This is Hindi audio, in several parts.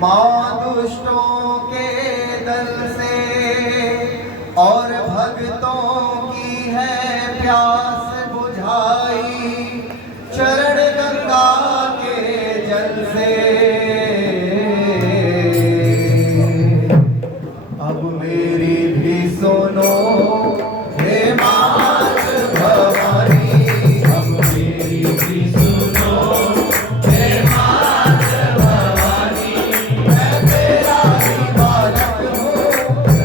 माँ दुष्टों के दल से और भक्तों की है प्यास बुझाई, चरण गंगा के जल से। अब मेरी भी सुनो हे मात भवानी, अब मेरी भी सुनो हे मात भवानी। मैं तेरा ही बालक हूँ,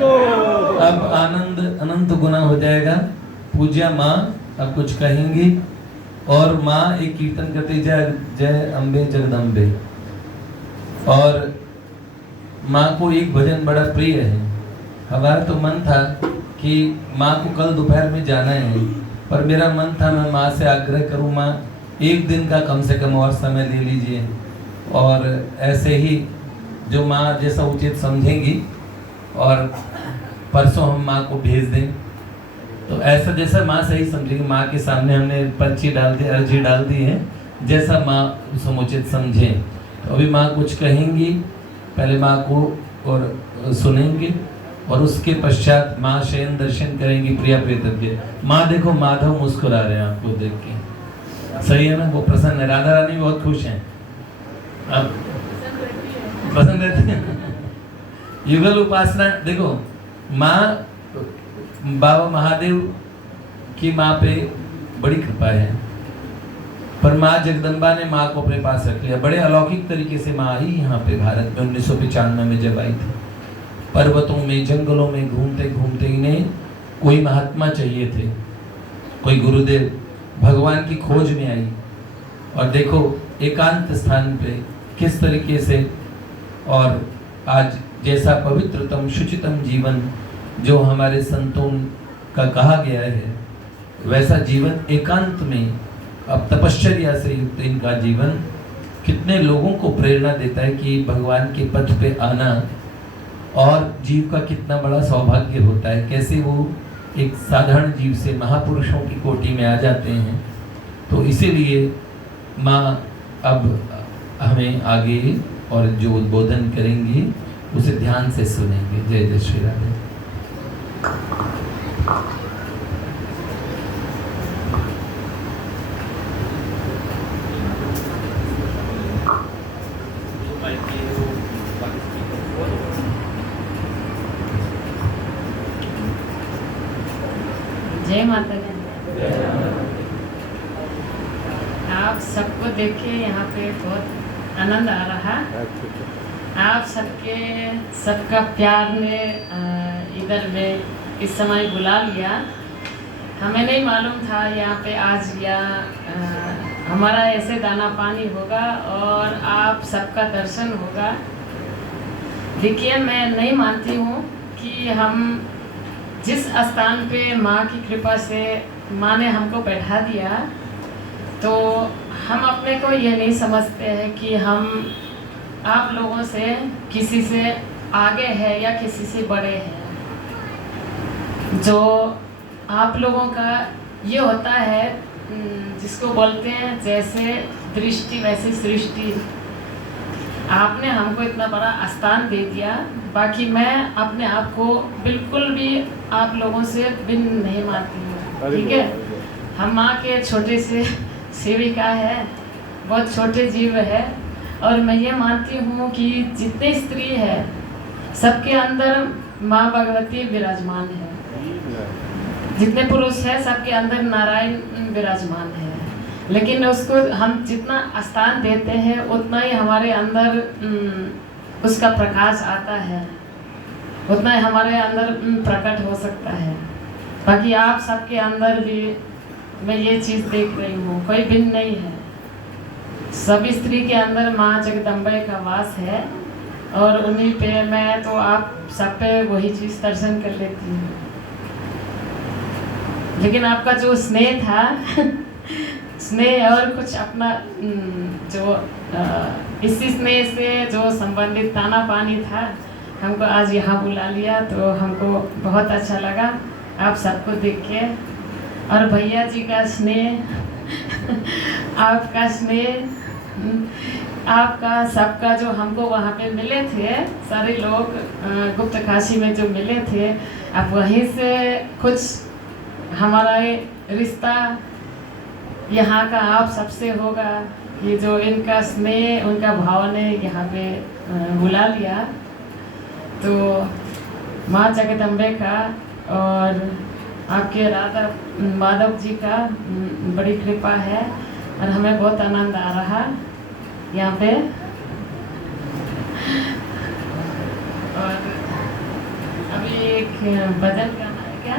अब आनंद अनंत गुना हो जाएगा। पूज्या माँ अब कुछ कहेंगी और माँ एक कीर्तन करते जय जय अम्बे जगदम्बे। और माँ को एक भजन बड़ा प्रिय है। हमारा तो मन था कि माँ को कल दोपहर में जाना है, पर मेरा मन था मैं माँ से आग्रह करूँ, माँ एक दिन का कम से कम और समय ले लीजिए, और ऐसे ही जो माँ जैसा उचित समझेंगी और परसों हम माँ को भेज दें। तो ऐसा जैसा माँ सही समझेगी, माँ के सामने हमने पर्ची डाल दी, अर्जी डाल दी है, जैसा माँ समुचित समझें। तो अभी माँ कुछ कहेंगी, पहले माँ को और सुनेंगे और उसके पश्चात माँ शयन दर्शन करेंगी। प्रिया प्रियतव्य माँ देखो, माधव मुस्कुरा रहे हैं आपको देख के, सही है ना? वो प्रसन्न है, राधा रानी बहुत खुश हैं। अब पसंद रहती है युगल उपासना। देखो माँ, बाबा महादेव की माँ पे बड़ी कृपा है, पर माँ जगदम्बा ने माँ को अपने पास रख लिया। बड़े अलौकिक तरीके से माँ आई यहाँ पे भारत में 1995 में जब आई थी। पर्वतों में जंगलों में घूमते घूमते इन्हें कोई महात्मा चाहिए थे, कोई गुरुदेव, भगवान की खोज में आई। और देखो एकांत स्थान पे किस तरीके से, और आज जैसा पवित्रतम शुचितम जीवन जो हमारे संतों का कहा गया है, वैसा जीवन एकांत में अब तपश्चर्या से युक्त इनका जीवन कितने लोगों को प्रेरणा देता है कि भगवान के पथ पे आना और जीव का कितना बड़ा सौभाग्य होता है। कैसे वो एक साधारण जीव से महापुरुषों की कोटि में आ जाते हैं। तो इसीलिए माँ अब हमें आगे और जो उद्बोधन करेंगी उसे ध्यान से सुनेंगे। जय जय श्री राधे। जय माता दी। आप सबको देख के यहाँ पे बहुत आनंद आ रहा। आप सबका प्यार ने इधर में इस समय बुला लिया। हमें नहीं मालूम था यहाँ पे आज या हमारा ऐसे दाना पानी होगा और आप सबका दर्शन होगा। देखिए, मैं नहीं मानती हूँ कि हम जिस स्थान पे माँ की कृपा से माँ ने हमको बैठा दिया, तो हम अपने को ये नहीं समझते हैं कि हम आप लोगों से किसी से आगे है या किसी से बड़े हैं। जो आप लोगों का ये होता है, जिसको बोलते हैं जैसे दृष्टि वैसी सृष्टि। आपने हमको इतना बड़ा स्थान दे दिया। बाकी मैं अपने आप को बिल्कुल भी आप लोगों से भिन्न नहीं मानती हूँ, ठीक है? हम माँ के छोटे से सेविका है, बहुत छोटे जीव है। और मैं ये मानती हूँ कि जितने स्त्री है सबके अंदर माँ भगवती विराजमान है, जितने पुरुष है सबके अंदर नारायण विराजमान है। लेकिन उसको हम जितना स्थान देते हैं उतना ही हमारे अंदर उसका प्रकाश आता है, उतना ही हमारे अंदर प्रकट हो सकता है। बाकी आप सबके अंदर भी मैं ये चीज़ देख रही हूँ, कोई भिन्न नहीं है। सभी स्त्री के अंदर माँ जगदम्बे का वास है और उन्हीं पे मैं तो आप सब पे वही चीज़ दर्शन कर लेती हूँ। लेकिन आपका जो स्नेह था स्नेह और कुछ अपना जो इसी स्नेह से जो संबंधित ताना पानी था, हमको आज यहाँ बुला लिया, तो हमको बहुत अच्छा लगा आप सबको देख के। और भैया जी का स्नेह आपका स्नेह, आपका सबका जो हमको वहाँ पे मिले थे, सारे लोग गुप्त काशी में जो मिले थे, अब वहीं से कुछ हमारा रिश्ता यहाँ का आप सबसे होगा। ये जो इनका स्नेह, उनका भाव ने यहाँ पे बुला लिया, तो माँ जगदम्बे का और आपके राधा माधव जी का बड़ी कृपा है और हमें बहुत आनंद आ रहा यहाँ पे। और अभी एक भजन गाना है क्या?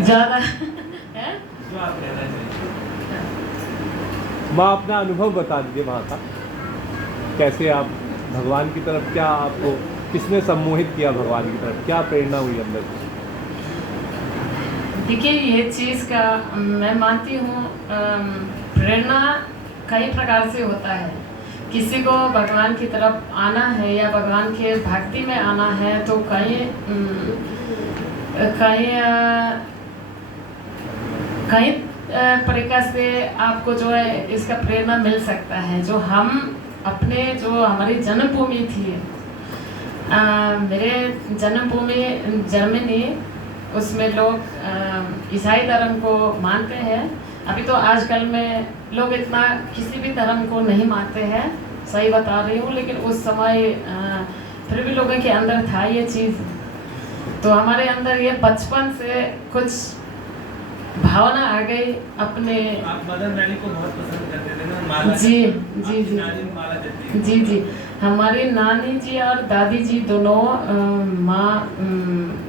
ज्यादा है? माँ अपना अनुभव बता दीजिए वहाँ का, कैसे आप भगवान की तरफ, क्या आपको किसने सम्मोहित किया भगवान की तरफ, क्या प्रेरणा हुई अंदर से? देखिए, ये चीज़ का मैं मानती हूँ, प्रेरणा कई प्रकार से होता है। किसी को भगवान की तरफ आना है या भगवान के भक्ति में आना है तो कई प्रकार से आपको जो है इसका प्रेरणा मिल सकता है। जो हम अपने जो हमारी जन्मभूमि थी, मेरे जन्मभूमि जर्मनी, उसमें लोग ईसाई धर्म को मानते हैं। अभी तो आजकल में लोग इतना किसी भी धर्म को नहीं मानते हैं, सही बता रही हूँ, लेकिन उस समय फिर भी लोगों के अंदर था ये चीज़। तो हमारे अंदर ये बचपन से कुछ भावना आ गई अपने। आप मदन रैली को बहुत पसंद करते थे ना, माला? जी जी जी माला जपती थी। जी जी, हमारी नानी जी और दादी जी दोनों माँ,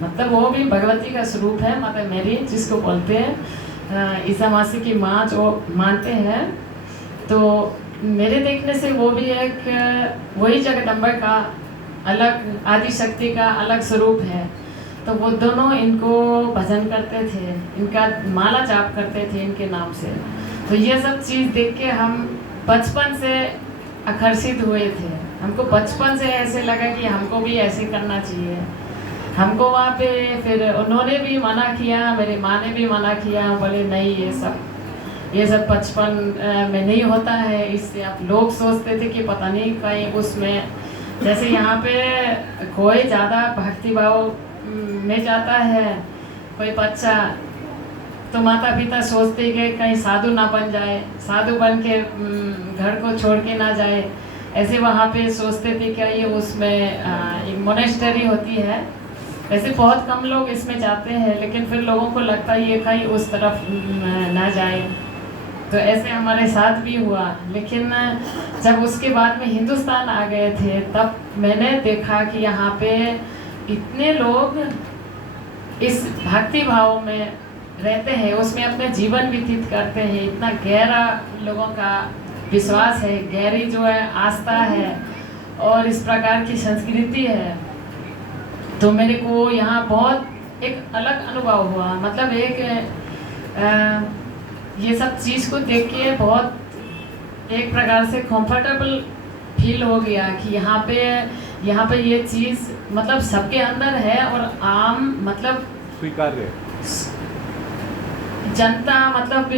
मतलब वो भी भगवती का स्वरूप है, माता मेरी जिसको बोलते हैं, ईसा मसीह की माँ जो मानते हैं। तो मेरे देखने से वो भी एक वही जगदम्बा का अलग, आदि शक्ति का अलग स्वरूप है। तो वो दोनों इनको भजन करते थे, इनका माला जाप करते थे इनके नाम से। तो ये सब चीज़ देख के हम बचपन से आकर्षित हुए थे। हमको बचपन से ऐसे लगा कि हमको भी ऐसे करना चाहिए। हमको वहाँ पे फिर उन्होंने भी मना किया, मेरी माँ ने भी मना किया, बोले नहीं ये सब बचपन में नहीं होता है। इससे आप लोग सोचते थे कि पता नहीं कहीं उसमें, जैसे यहाँ पे कोई ज़्यादा भक्ति भाव में जाता है कोई बच्चा, तो माता पिता सोचते कि कहीं साधु ना बन जाए, साधु बन के घर को छोड़ के ना जाए। ऐसे वहाँ पे सोचते थे कि ये उसमें एक मोनेस्टरी होती है। वैसे बहुत कम लोग इसमें जाते हैं, लेकिन फिर लोगों को लगता है ये कहीं उस तरफ ना जाए। तो ऐसे हमारे साथ भी हुआ। लेकिन जब उसके बाद में हिंदुस्तान आ गए थे, तब मैंने देखा कि यहाँ पे इतने लोग इस भक्ति भाव में रहते हैं, उसमें अपने जीवन व्यतीत करते हैं। इतना गहरा लोगों का विश्वास है, गहरी जो है आस्था है और इस प्रकार की संस्कृति है। तो मेरे को यहाँ बहुत एक अलग अनुभव हुआ। मतलब एक ये सब चीज़ को देख के बहुत एक प्रकार से कंफर्टेबल फील हो गया कि यहाँ पे ये चीज़ मतलब सबके अंदर है और आम मतलब स्वीकार्य जनता, मतलब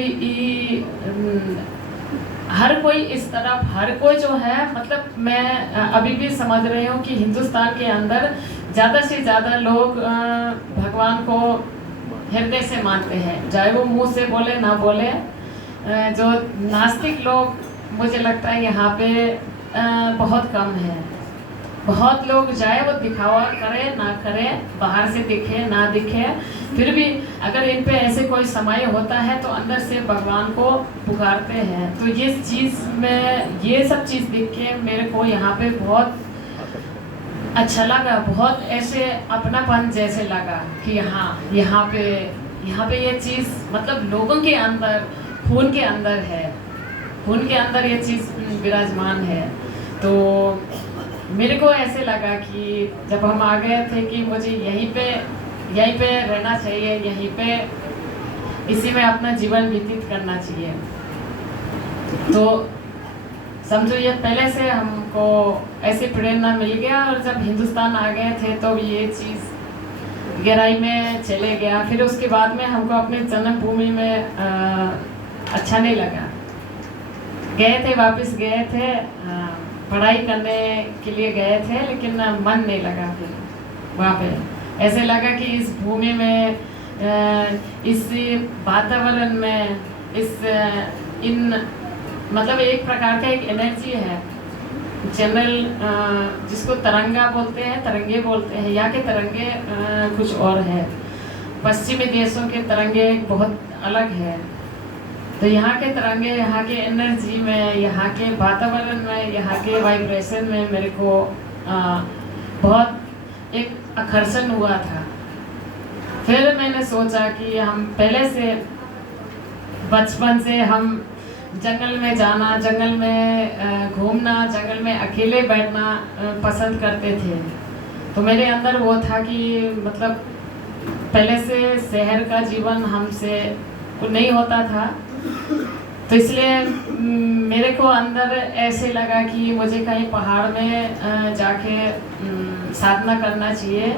हर कोई इस तरफ, हर कोई जो है, मतलब मैं अभी भी समझ रही हूँ कि हिंदुस्तान के अंदर ज़्यादा से ज़्यादा लोग भगवान को हृदय से मानते हैं, चाहे वो मुंह से बोले ना बोले। जो नास्तिक लोग मुझे लगता है यहाँ पे बहुत कम है। बहुत लोग चाहे वो दिखावा करे ना करे, बाहर से दिखे ना दिखे, फिर भी अगर इन पे ऐसे कोई समय होता है तो अंदर से भगवान को पुकारते हैं। तो ये चीज़ में ये सब चीज़ देख के मेरे को यहाँ पे बहुत अच्छा लगा, बहुत ऐसे अपनापन जैसे लगा कि यहाँ पे ये चीज़ मतलब लोगों के अंदर, खून के अंदर है, खून के अंदर ये चीज़ विराजमान है। तो मेरे को ऐसे लगा कि जब हम आ गए थे कि मुझे यहीं पे रहना चाहिए, यहीं पे इसी में अपना जीवन व्यतीत करना चाहिए। तो समझो ये पहले से हमको ऐसे प्रेरणा मिल गया, और जब हिंदुस्तान आ गए थे तो ये चीज़ गहराई में चले गया। फिर उसके बाद में हमको अपने जन्मभूमि में अच्छा नहीं लगा। गए थे, वापस गए थे, पढ़ाई करने के लिए गए थे, लेकिन मन नहीं लगा फिर वहाँ पे। ऐसे लगा कि इस भूमि में, इस वातावरण में, मतलब एक प्रकार का एक एनर्जी है जनरल, जिसको तरंगा बोलते हैं, तरंगे बोलते हैं। यहाँ के तरंगे कुछ और है, पश्चिमी देशों के तरंगे बहुत अलग है। तो यहाँ के तरंगे, यहाँ के एनर्जी में, यहाँ के वातावरण में, यहाँ के वाइब्रेशन में मेरे को बहुत एक आकर्षण हुआ था। फिर मैंने सोचा कि हम पहले से बचपन से हम जंगल में जाना, जंगल में घूमना, जंगल में अकेले बैठना पसंद करते थे। तो मेरे अंदर वो था कि मतलब पहले से शहर का जीवन हमसे नहीं होता था, तो इसलिए मेरे को अंदर ऐसे लगा कि मुझे कहीं पहाड़ में जाके साधना करना चाहिए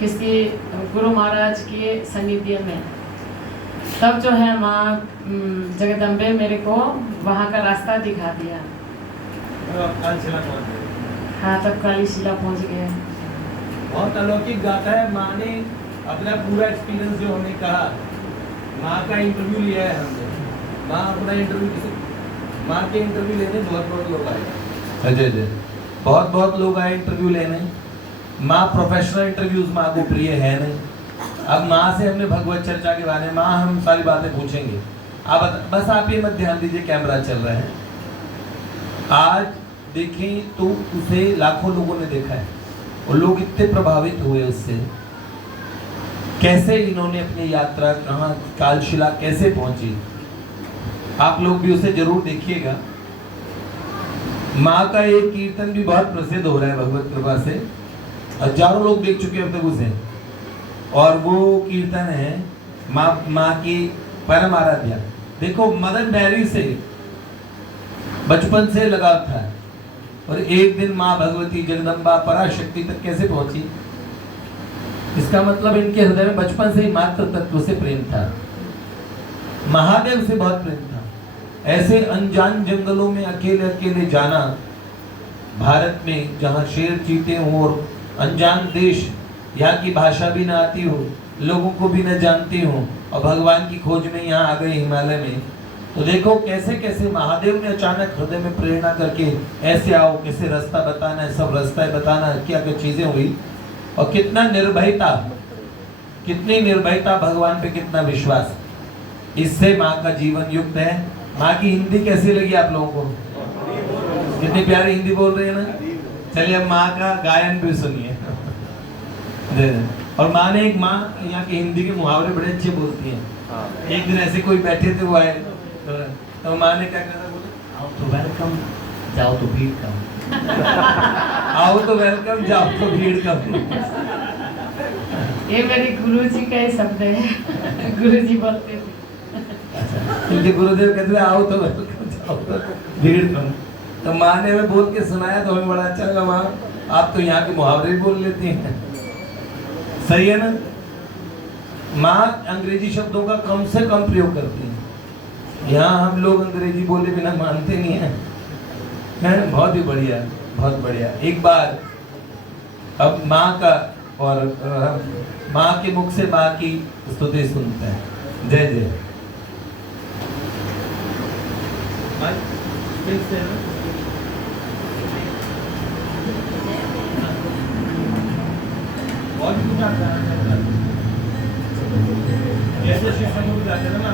किसी गुरु महाराज के सानिध्य में। तब जो है माँ जगदम्बे मेरे को वहाँ का रास्ता दिखा दिया। हाँ, तब काली शिला पहुँच गए। बहुत अलौकिक गाथा है। माँ ने अपना पूरा एक्सपीरियंस जो हमने कहा, माँ का इंटरव्यू लिया है हमने। माँ अपना इंटरव्यू, माँ के इंटरव्यू लेने बहुत लोग आए। अजय जय, बहुत लोग आए इंटरव्यू लेने। माँ प्रोफेशनल इंटरव्यूज माँ को प्रिय है नहीं। अब माँ से हमने भगवत चर्चा के बारे में, माँ हम सारी बातें पूछेंगे। आप बस आप ये मत ध्यान दीजिए, कैमरा चल रहा है। आज देखें तो उसे लाखों लोगों ने देखा है और लोग इतने प्रभावित हुए उससे। कैसे इन्होंने अपनी यात्रा, कहाँ कालशिला कैसे पहुंची, आप लोग भी उसे जरूर देखिएगा। माँ का एक कीर्तन भी बहुत प्रसिद्ध हो रहा है भगवत कृपा से, हजारों लोग देख चुके हैं अब तक उसे। और वो कीर्तन है माँ की परम आराध्या। देखो मदन बैरी से बचपन से लगाव था, और एक दिन माँ भगवती जगदम्बा पराशक्ति तक कैसे पहुंची। इसका मतलब इनके हृदय में बचपन से ही मात्र तत्व से प्रेम था, महादेव से बहुत प्रेम था। ऐसे अनजान जंगलों में अकेले अकेले जाना, भारत में जहाँ शेर चीते हों और अनजान देश, यहाँ की भाषा भी ना आती हो, लोगों को भी न जानती हो, और भगवान की खोज में यहाँ आ गए हिमालय में। तो देखो कैसे कैसे महादेव ने अचानक हृदय में प्रेरणा करके ऐसे आओ, कैसे रास्ता बताना है, सब रास्ता बताना, क्या क्या चीजें हुई। और कितना निर्भयता, कितनी निर्भयता, भगवान पे कितना विश्वास। इससे माँ का जीवन युक्त है। माँ की हिंदी कैसी लगी आप लोगों को? कितनी प्यारी हिंदी बोल रही है ना। चलिए अब माँ का गायन भी सुनिए। और माँ ने एक, माँ यहाँ की हिंदी के मुहावरे बड़े अच्छे बोलती हैं। एक दिन ऐसे कोई बैठे थे, वो आए तो माँ ने क्या कहा, बोले आओ तो वेलकम, जाओ तो भीड़ कम। आओ तो वेलकम, जाओ तो भीड़ कम। ये मेरे गुरुजी का ही शब्द है। गुरुजी बोलते थे। क्योंकि गुरुदेव कहते थे आओ तो वेलकम, जाओ तो भीड़ कम। तो माँ ने हमें बोल के सुनाया तो हमें बड़ा अच्छा लगा। माँ आप तो यहाँ के मुहावरे भी बोल लेती हैं, सही है ना। माँ अंग्रेजी शब्दों का कम से कम प्रयोग करती है। यहाँ हम लोग अंग्रेजी बोले बिना मानते नहीं हैं। बहुत ही बढ़िया, बहुत बढ़िया। एक बार अब माँ का और माँ के मुख से माँ की स्तुति सुनते हैं। जय जय। और भी कुछ आप जानना जैसे शिक्षण में जाते हैं ना,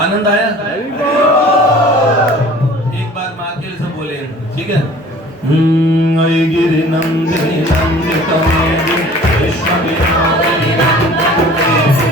आनंद आया? एक बार माँ के लिए बोले, ठीक है? गिरि नंदिनी नंदितमेवि विश्वविहारिणि नंदनमेवि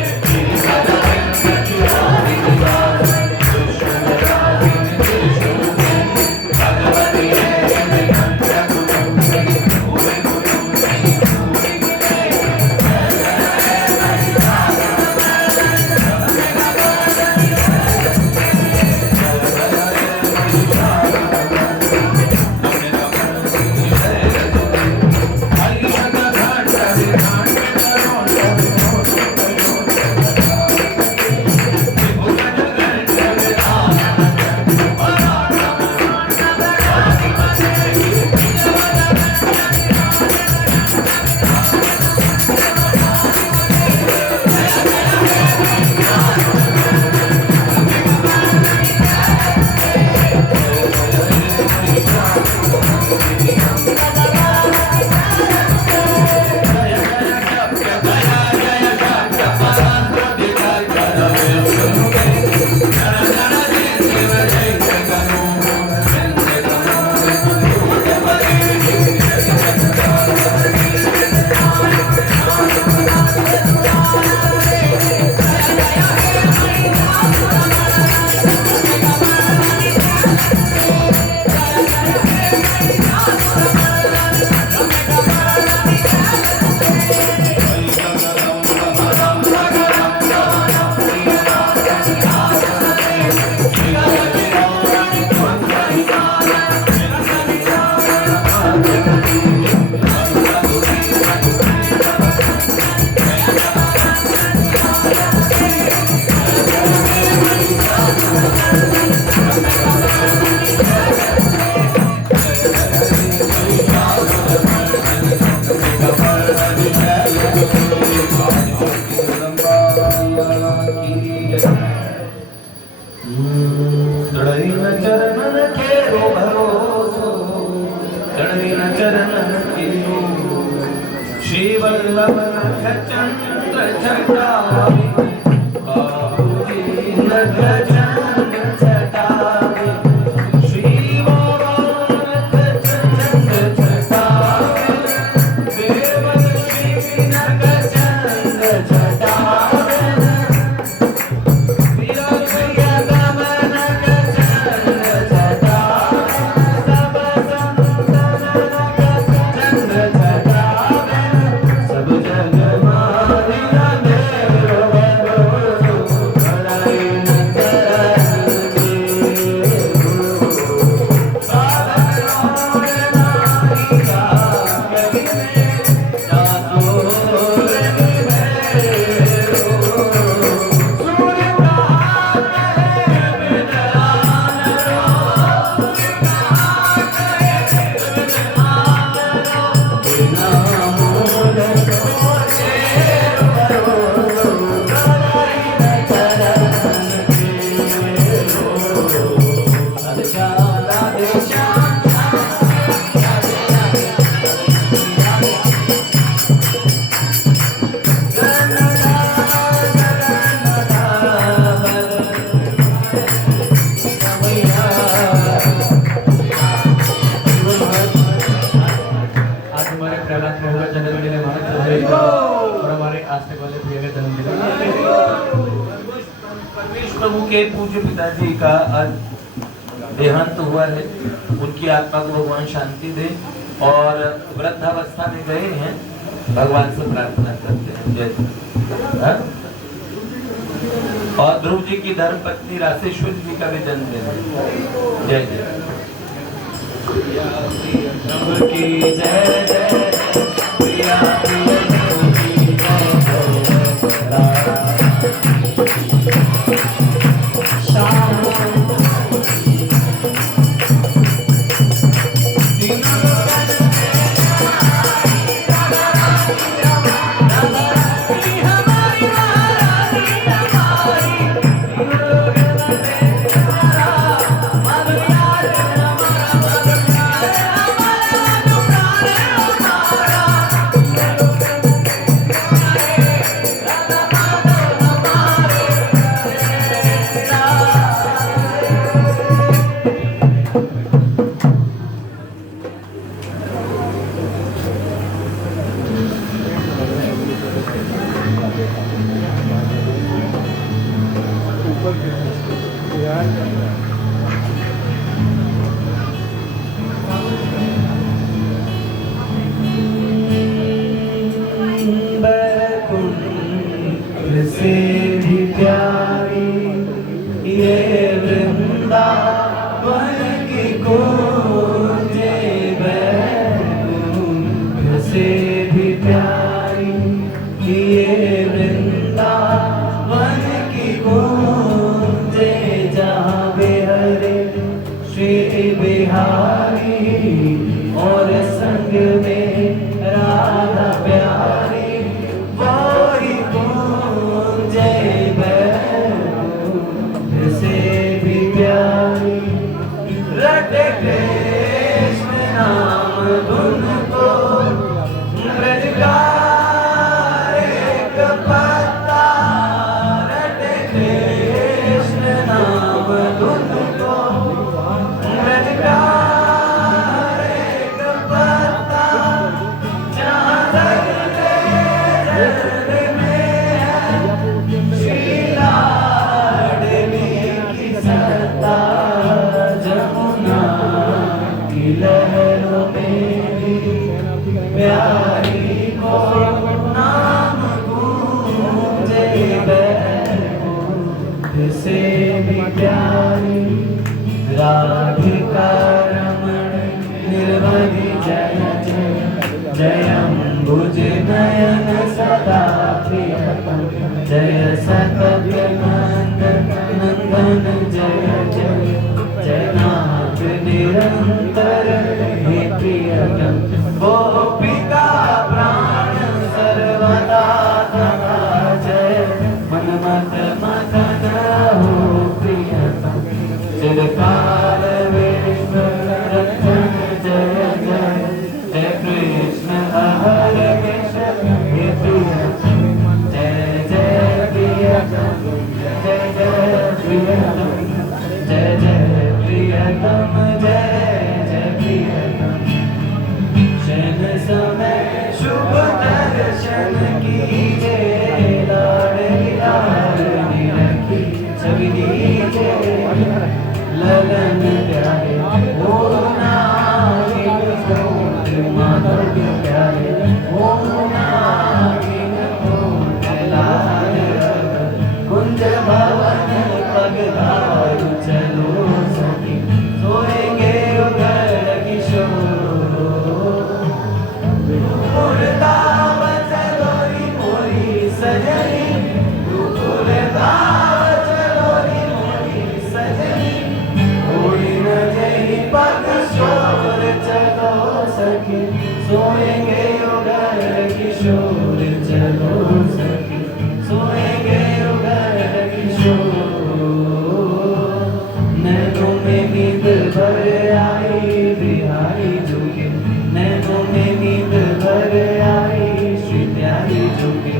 प्रभु के पूज्य पिताजी का आज देहांत हुआ है। उनकी आत्मा को भगवान शांति दे और वृद्धावस्था में गए हैं, भगवान से प्रार्थना करते हैं। जय। हाँ? और ध्रुव जी की धर्म पत्नी राशेश्वरी जी का भी जन्मदिन है। जय जय। की जय जय प्रिया प्रिया की से भी प्यारी ये वृंदावन की कूंजे बैकुंठ से भी प्यारी ये वृंदावन की कूंजे जहाँ बेहरे श्री बिहारी और संग में राधा प्यारी वही कूंजे बैकुंठ से भी प्यारी रटे कृष्ण नाम धुन को ब्रज का एक पत्ता रटे कृष्ण नाम धुन को ब्रज का एक पत्ता जहाँ तक जल में श्री लाडली की सत्ता जमुना की लहरों में भी प्यारी को नाम गूंजे बैकुंठ से भी प्यारी राधिका रमण निर्मली जय जय जयम्बुज नयन सदा प्रियतम जय सतत नंदन जय जय जयनाथ निरंतर हे प्रियतम गोपिका प्राण सर्वदा तथा जय मनमत मदन हो प्रियतम चिरकाल विश्व रक्षण जय जय जय कृष्ण हर कृष्ण हे प्रियतम जय जय प्रियतम जय जय प्रियतम जय जय प्रियतम जय जय प्रियतम शन समय शुभ दर्शन कीजे लाडली लाडली रखी छवि दीजे लगन प्यारे ओ नागिन कोट माधव प्यारे ओ नागिन कोट लाल कुंज भवन पगधारू चलो सखी सोएंगे उधर किशोर मुर्दाव चलोरी मोरी सजनी मुर्दाव चलोरी मोरी सजनी कोई न जही पग शोर चलो सखी सोएंगे उधर किशोर चलो सखी सोएंगे उधर किशोर नैनों में नींद भर आई बिहारी झुके नैनों में नींद भर आई श्री प्यारी झुके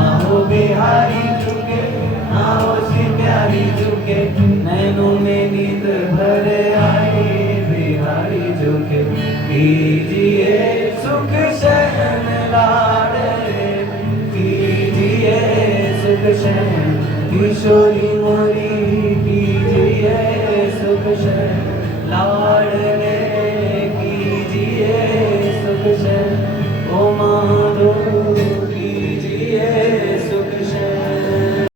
आओ बिहारी झुके आओ श्री प्यारी झुके नैनों में नींद भर आई बिहारी झुके कीजिए सुख शयन लाडले कीजिए सुख शयन किशोरी मोरी की